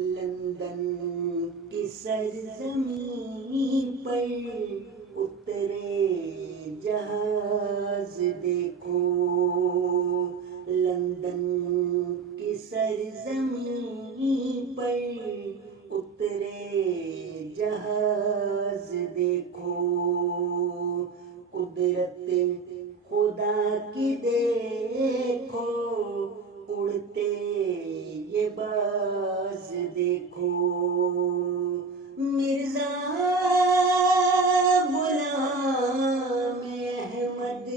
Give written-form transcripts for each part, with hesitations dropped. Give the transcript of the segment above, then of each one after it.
London کی سرزمین پر اترے جہاز دیکھو، لندن کی سرزمین پر اترے جہاز دیکھو، قدرت خدا کی دیکھو، اڑتے یہ باز دیکھو، مرزا غلام احمد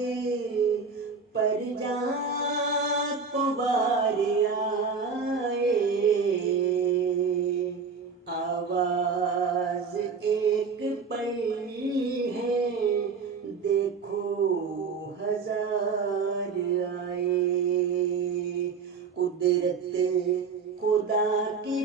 پر جان کو بار آئے، آواز ایک پر ہے دیکھو ہزار آئے، قدرت خدا کی